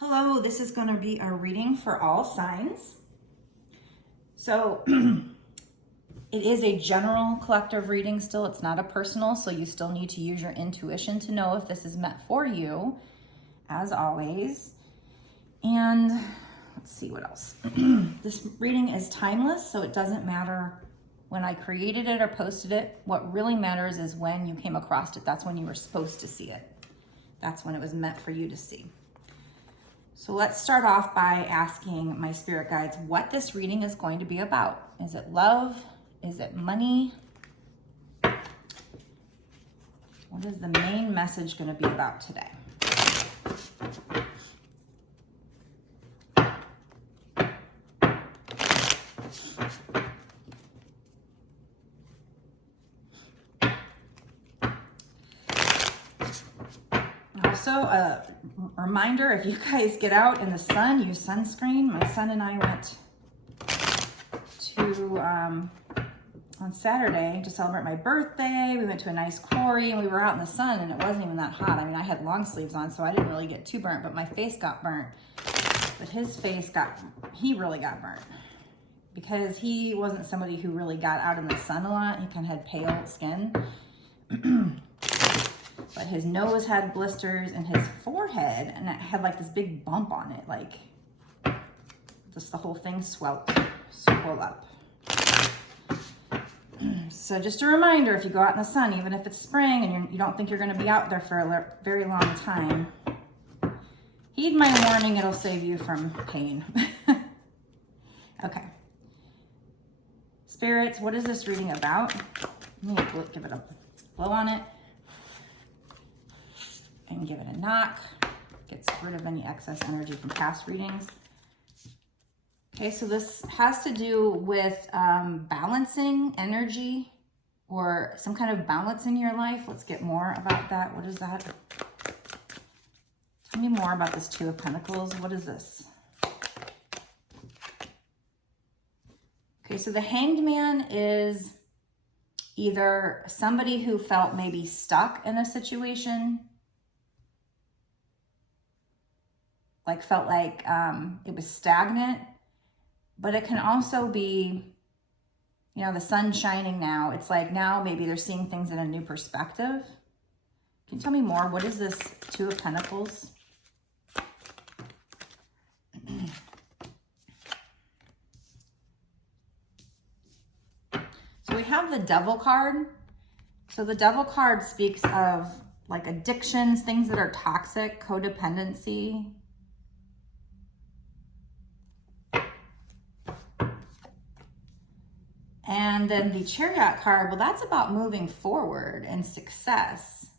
Hello, this is going to be a reading for all signs. So it is a general collective reading still. It's not a personal, so you still need to use your intuition to know if this is meant for you, as always. And let's see what else. This reading is timeless, so it doesn't matter when I created it or posted it. What really matters is when you came across it. That's when you were supposed to see it. That's when it was meant for you to see. So let's start off by asking my spirit guides what this reading is going to be about. Is it love? Is it money? What is the main message going to be about today? Also, a reminder, if you guys get out in the sun, use sunscreen. My son and I went to, on Saturday to celebrate my birthday. We went to a nice quarry and we were out in the sun and it wasn't even that hot. I mean, I had long sleeves on, so I didn't really get too burnt, but my face got burnt. But his face he really got burnt because he wasn't somebody who really got out in the sun a lot. He kind of had pale skin. But his nose had blisters and his forehead, and it had like this big bump on it, like just the whole thing swelled up. So just a reminder, if you go out in the sun, even if it's spring and you don't think you're going to be out there for a very long time, heed my warning, it'll save you from pain. Okay. Spirits, what is this reading about? Let me give it a blow on it. And give it a knock. Gets rid of any excess energy from past readings. Okay, so this has to do with balancing energy or some kind of balance in your life. Let's get more about that. What is that? Tell me more about this Two of Pentacles. What is this? Okay, so the Hanged Man is either somebody who felt maybe stuck in a situation, like felt like it was stagnant, but it can also be, you know, the sun's shining now. It's like now maybe they're seeing things in a new perspective. Can you tell me more? What is this Two of Pentacles? So we have the Devil card. So the Devil card speaks of like addictions, things that are toxic, codependency. And then the Chariot card, well, that's about moving forward and success.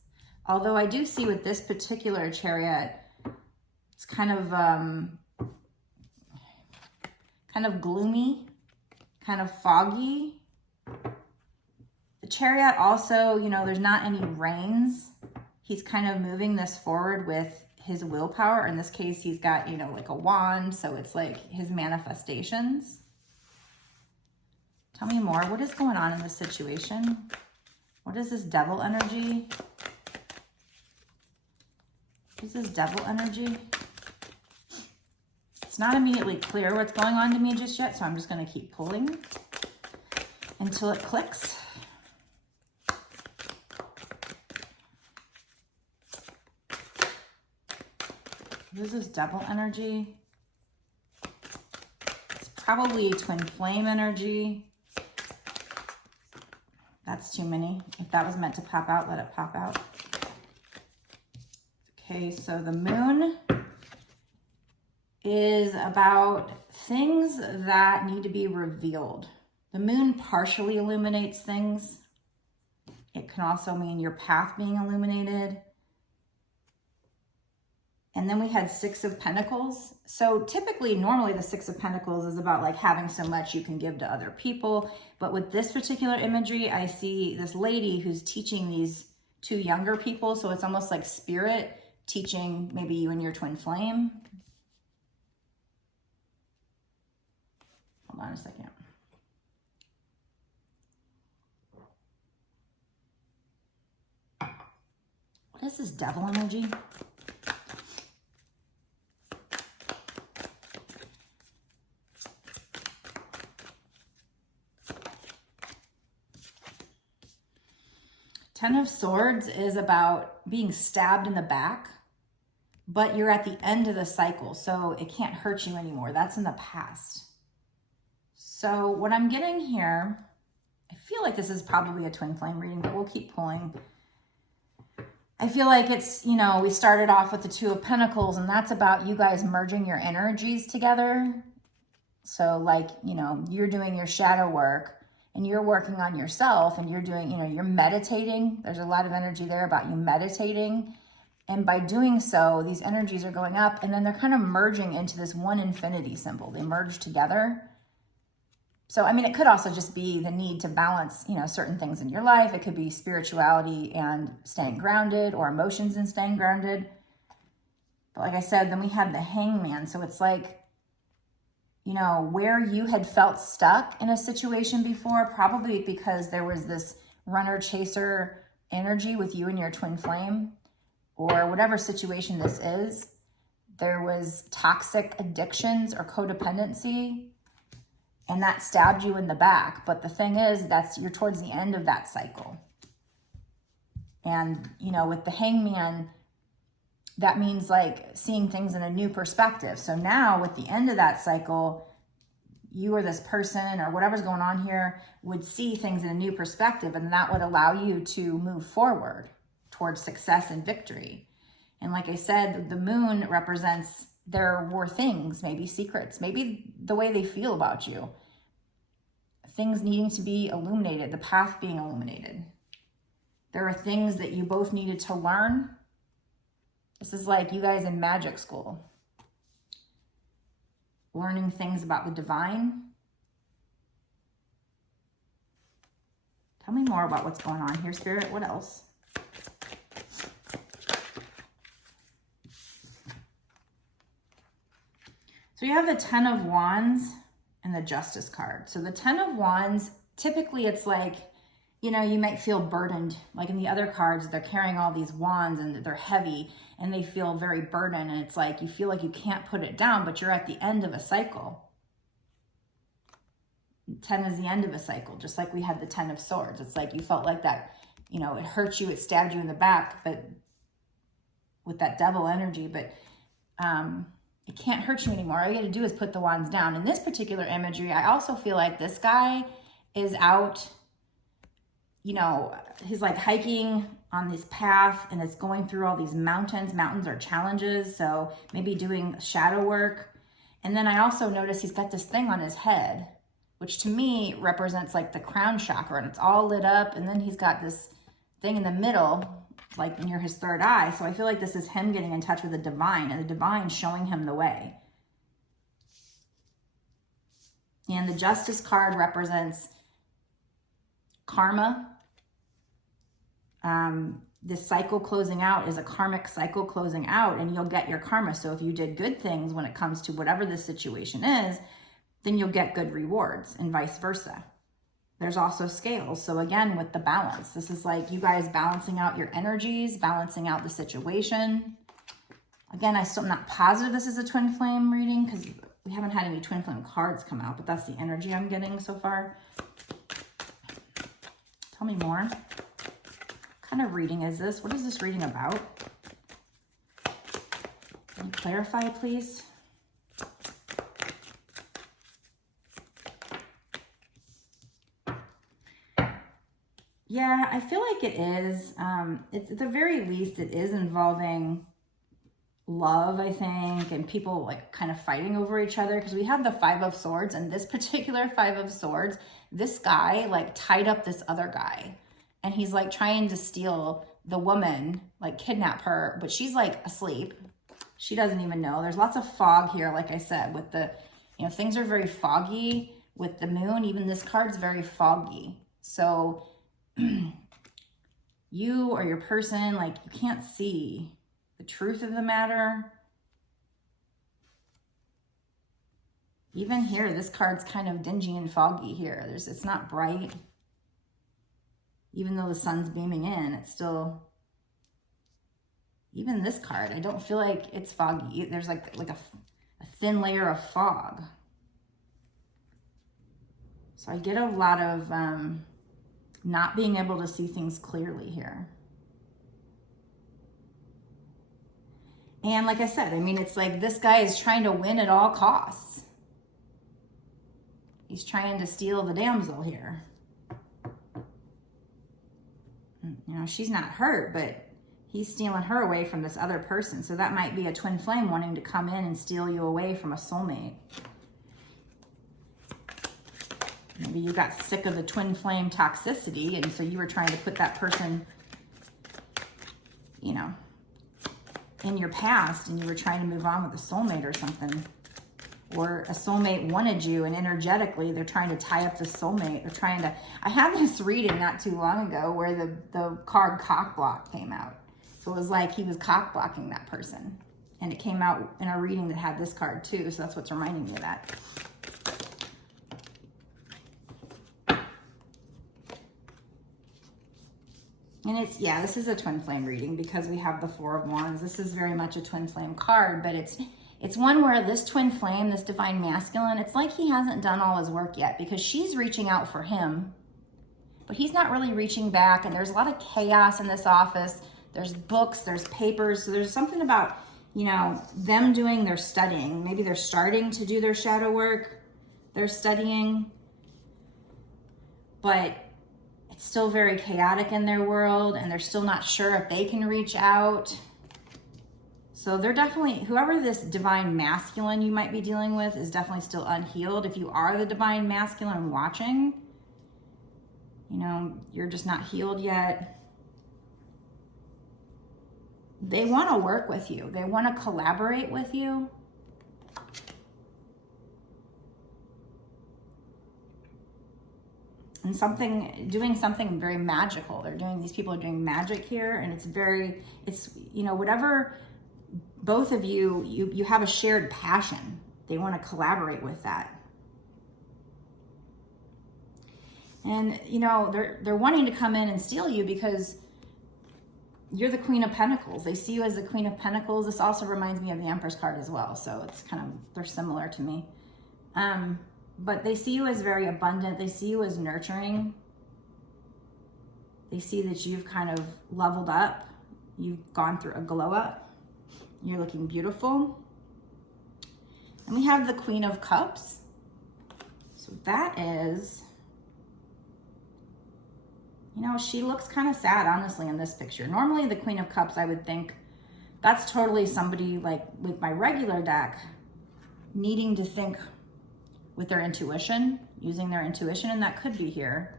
Although I do see with this particular Chariot, it's kind of gloomy, kind of foggy. The Chariot also, you know, there's not any reins. He's kind of moving this forward with his willpower. In this case, he's got, you know, like a wand. So it's like his manifestations. Tell me more. What is going on in this situation? What is this Devil energy? What is this Devil energy? It's not immediately clear what's going on to me just yet, so I'm just going to keep pulling until it clicks. What is this Devil energy? It's probably Twin Flame energy. That's too many. If that was meant to pop out, let it pop out. Okay, so the Moon is about things that need to be revealed. The Moon partially illuminates things. It can also mean your path being illuminated. And then we had Six of Pentacles. So typically, normally the Six of Pentacles is about like having so much you can give to other people. But with this particular imagery, I see this lady who's teaching these two younger people. So it's almost like spirit teaching maybe you and your twin flame. Hold on a second. What is this Devil energy? Ten of Swords is about being stabbed in the back, but you're at the end of the cycle, so it can't hurt you anymore. That's in the past. So what I'm getting here, I feel like this is probably a twin flame reading, but we'll keep pulling. I feel like it's, you know, we started off with the Two of Pentacles, and that's about you guys merging your energies together. So like, you know, you're doing your shadow work and you're working on yourself, and you're doing, you know, you're meditating. There's a lot of energy there about you meditating. And by doing so, these energies are going up, and then they're kind of merging into this one infinity symbol. They merge together. So, I mean, it could also just be the need to balance, you know, certain things in your life. It could be spirituality and staying grounded, or emotions and staying grounded. But like I said, then we have the Hangman. So it's like, you know, where you had felt stuck in a situation before, probably because there was this runner-chaser energy with you and your twin flame, or whatever situation this is, there was toxic addictions or codependency, and that stabbed you in the back. But the thing is, you're towards the end of that cycle. And, you know, with the Hangman, that means like seeing things in a new perspective. So now with the end of that cycle, you or this person or whatever's going on here would see things in a new perspective, and that would allow you to move forward towards success and victory. And like I said, the moon represents there were things, maybe secrets, maybe the way they feel about you, things needing to be illuminated, the path being illuminated. There are things that you both needed to learn. This is like you guys in magic school, learning things about the divine. Tell me more about what's going on here, Spirit. What else? So you have the Ten of Wands and the Justice card. So the Ten of Wands, typically it's like, you know, you might feel burdened. Like in the other cards, they're carrying all these wands and they're heavy and they feel very burdened. And it's like, you feel like you can't put it down, but you're at the end of a cycle. 10 is the end of a cycle, just like we had the Ten of Swords. It's like you felt like that, you know, it hurt you, it stabbed you in the back, but with that devil energy, but it can't hurt you anymore. All you got to do is put the wands down. In this particular imagery, I also feel like this guy is out, you know, he's like hiking on this path and it's going through all these mountains. Mountains are challenges, so maybe doing shadow work. And then I also notice he's got this thing on his head, which to me represents like the crown chakra, and it's all lit up. And then he's got this thing in the middle, like near his third eye. So I feel like this is him getting in touch with the divine, and the divine showing him the way. And the Justice card represents karma. This cycle closing out is a karmic cycle closing out, and you'll get your karma. So if you did good things when it comes to whatever the situation is, then you'll get good rewards, and vice versa. There's also scales. So again, with the balance, this is like you guys balancing out your energies, balancing out the situation. Again, I'm not positive this is a twin flame reading because we haven't had any twin flame cards come out, but that's the energy I'm getting so far. Tell me more. What kind of reading is this? What is this reading about? Can you clarify, please? Yeah, I feel like it is. It's at the very least, it is involving love, I think, and people like kind of fighting over each other, because we have the Five of Swords, and this particular Five of Swords, this guy like tied up this other guy, and he's like trying to steal the woman, like kidnap her, but she's like asleep. She doesn't even know. There's lots of fog here, like I said, with the, you know, things are very foggy with the moon. Even this card's very foggy. So you or your person, like you can't see the truth of the matter. Even here, this card's kind of dingy and foggy here. It's not bright. Even though the sun's beaming in, it's still, even this card, I don't feel like it's foggy. There's like a thin layer of fog. So I get a lot of Not being able to see things clearly here. And like I said, I mean, it's like this guy is trying to win at all costs. He's trying to steal the damsel here. You know, she's not hurt, but he's stealing her away from this other person. So that might be a twin flame wanting to come in and steal you away from a soulmate. Maybe you got sick of the twin flame toxicity, and so you were trying to put that person, you know, in your past, and you were trying to move on with a soulmate or something. Or a soulmate wanted you, and energetically they're trying to tie up the soulmate. They're trying to, I had this reading not too long ago where the card cock block came out. So it was like he was cock blocking that person. And it came out in a reading that had this card too. So that's what's reminding me of that. And it's, yeah, this is a twin flame reading because we have the Four of Wands. This is very much a twin flame card, but it's one where this twin flame, this divine masculine, it's like he hasn't done all his work yet because she's reaching out for him, but he's not really reaching back. And there's a lot of chaos in this office. There's books, there's papers. So there's something about, you know, them doing their studying. Maybe they're starting to do their shadow work. They're studying, but it's still very chaotic in their world, and they're still not sure if they can reach out. So they're definitely, whoever this divine masculine you might be dealing with is definitely still unhealed. If you are the divine masculine watching, you know, you're just not healed yet. They want to work with you. They want to collaborate with you. And doing something very magical. These people are doing magic here, and it's, you know, whatever, both of you have a shared passion. They want to collaborate with that. And, you know, they're wanting to come in and steal you because you're the Queen of Pentacles. They see you as the Queen of Pentacles. This also reminds me of the Empress card as well. So it's kind of, they're similar to me. But they see you as very abundant. They see you as nurturing. They see that you've kind of leveled up. You've gone through a glow up. You're looking beautiful. And we have the Queen of Cups. So that is, you know, she looks kind of sad, honestly, in this picture. Normally the Queen of Cups, I would think that's totally somebody like with my regular deck needing to think with their intuition, using their intuition, and that could be here.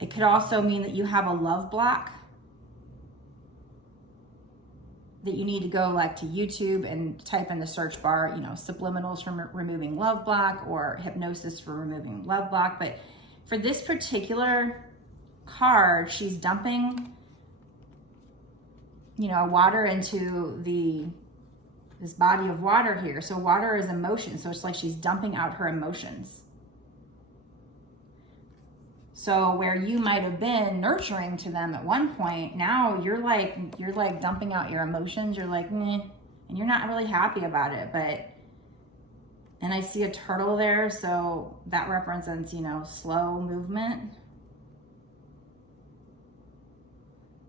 It could also mean that you have a love block, that you need to go like to YouTube and type in the search bar, you know, subliminals for removing love block or hypnosis for removing love block. But for this particular card, she's dumping, you know, water into this body of water here. So water is emotion. So it's like she's dumping out her emotions. So where you might have been nurturing to them at one point, now you're like dumping out your emotions. You're like, meh, and you're not really happy about it. But, and I see a turtle there. So that represents, you know, slow movement.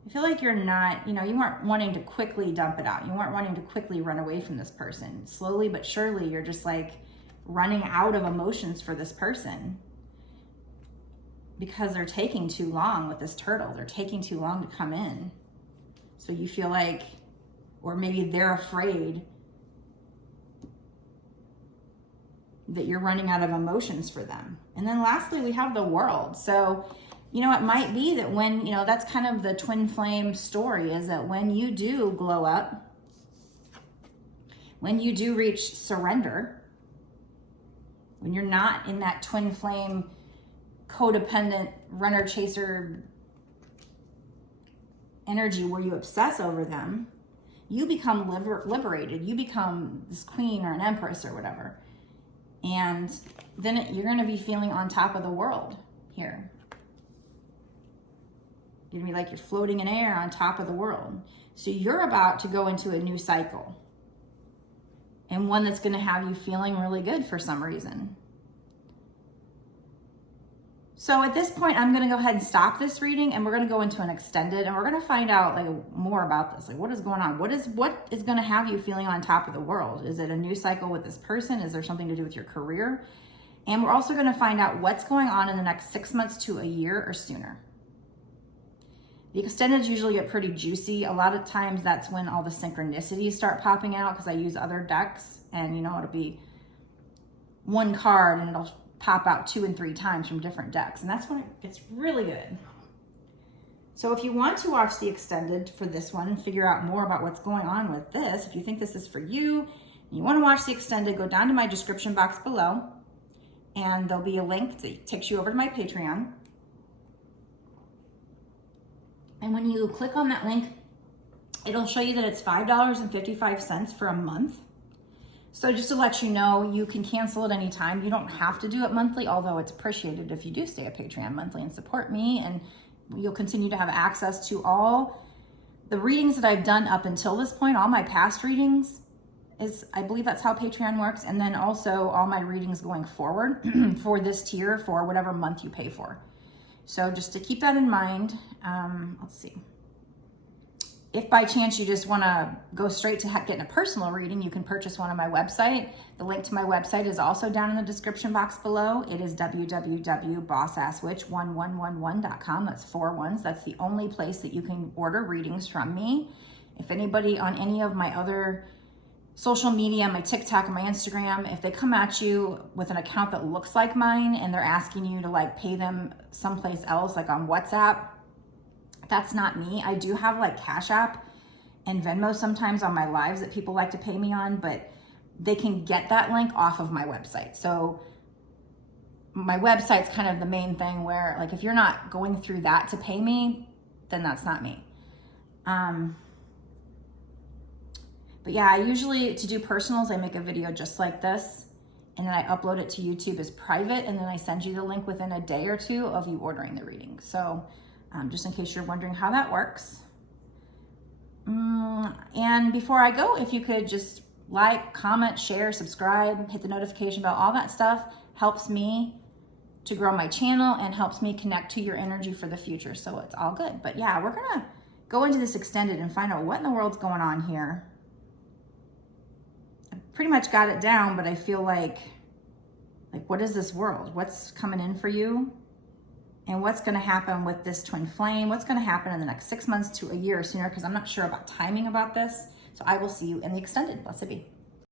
I feel like you're not, you know, you weren't wanting to quickly dump it out. You weren't wanting to quickly run away from this person. Slowly but surely, you're just like running out of emotions for this person because they're taking too long with this turtle. They're taking too long to come in. So you feel like, or maybe they're afraid that you're running out of emotions for them. And then lastly, we have the World. So, you know, it might be that when, you know, that's kind of the twin flame story, is that when you do glow up, when you do reach surrender, when you're not in that twin flame codependent runner chaser energy where you obsess over them, you become liberated. You become this queen or an empress or whatever. And then you're going to be feeling on top of the world here. You're gonna be like you're floating in air on top of the world. So you're about to go into a new cycle, and one that's gonna have you feeling really good for some reason. So at this point, I'm gonna go ahead and stop this reading and we're gonna go into an extended and we're gonna find out like more about this. Like what is going on? What is gonna have you feeling on top of the world? Is it a new cycle with this person? Is there something to do with your career? And we're also gonna find out what's going on in the next 6 months to a year or sooner. The extendeds usually get pretty juicy. A lot of times that's when all the synchronicities start popping out because I use other decks and you know, it'll be one card and it'll pop out 2 and 3 times from different decks. And that's when it gets really good. So if you want to watch the extended for this one and figure out more about what's going on with this, if you think this is for you, and you want to watch the extended, go down to my description box below and there'll be a link that takes you over to my Patreon. And when you click on that link, it'll show you that it's $5.55 for a month. So just to let you know, you can cancel at any time. You don't have to do it monthly, although it's appreciated if you do stay at Patreon monthly and support me, and you'll continue to have access to all the readings that I've done up until this point, all my past readings. I believe that's how Patreon works. And then also all my readings going forward for this tier for whatever month you pay for. So just to keep that in mind, let's see. If by chance you just want to go straight to getting a personal reading, you can purchase one on my website. The link to my website is also down in the description box below. It is www.bossasswitch1111.com. That's 4 ones. That's the only place that you can order readings from me. If anybody on any of my other social media, my TikTok and my Instagram, if they come at you with an account that looks like mine and they're asking you to like pay them someplace else, like on WhatsApp, that's not me. I do have like Cash App and Venmo sometimes on my lives that people like to pay me on, but they can get that link off of my website. So my website's kind of the main thing where like if you're not going through that to pay me, then that's not me. But yeah, I usually, to do personals, I make a video just like this, and then I upload it to YouTube as private, and then I send you the link within a day or 2 of you ordering the reading. So just in case you're wondering how that works. And before I go, if you could just like, comment, share, subscribe, hit the notification bell, all that stuff helps me to grow my channel and helps me connect to your energy for the future. So it's all good. But yeah, we're gonna go into this extended and find out what in the world's going on here. Pretty much got it down, but I feel like what is this world? What's coming in for you? And what's going to happen with this twin flame? What's going to happen in the next 6 months to a year or sooner? Because I'm not sure about timing about this. So I will see you in the extended. Blessed be.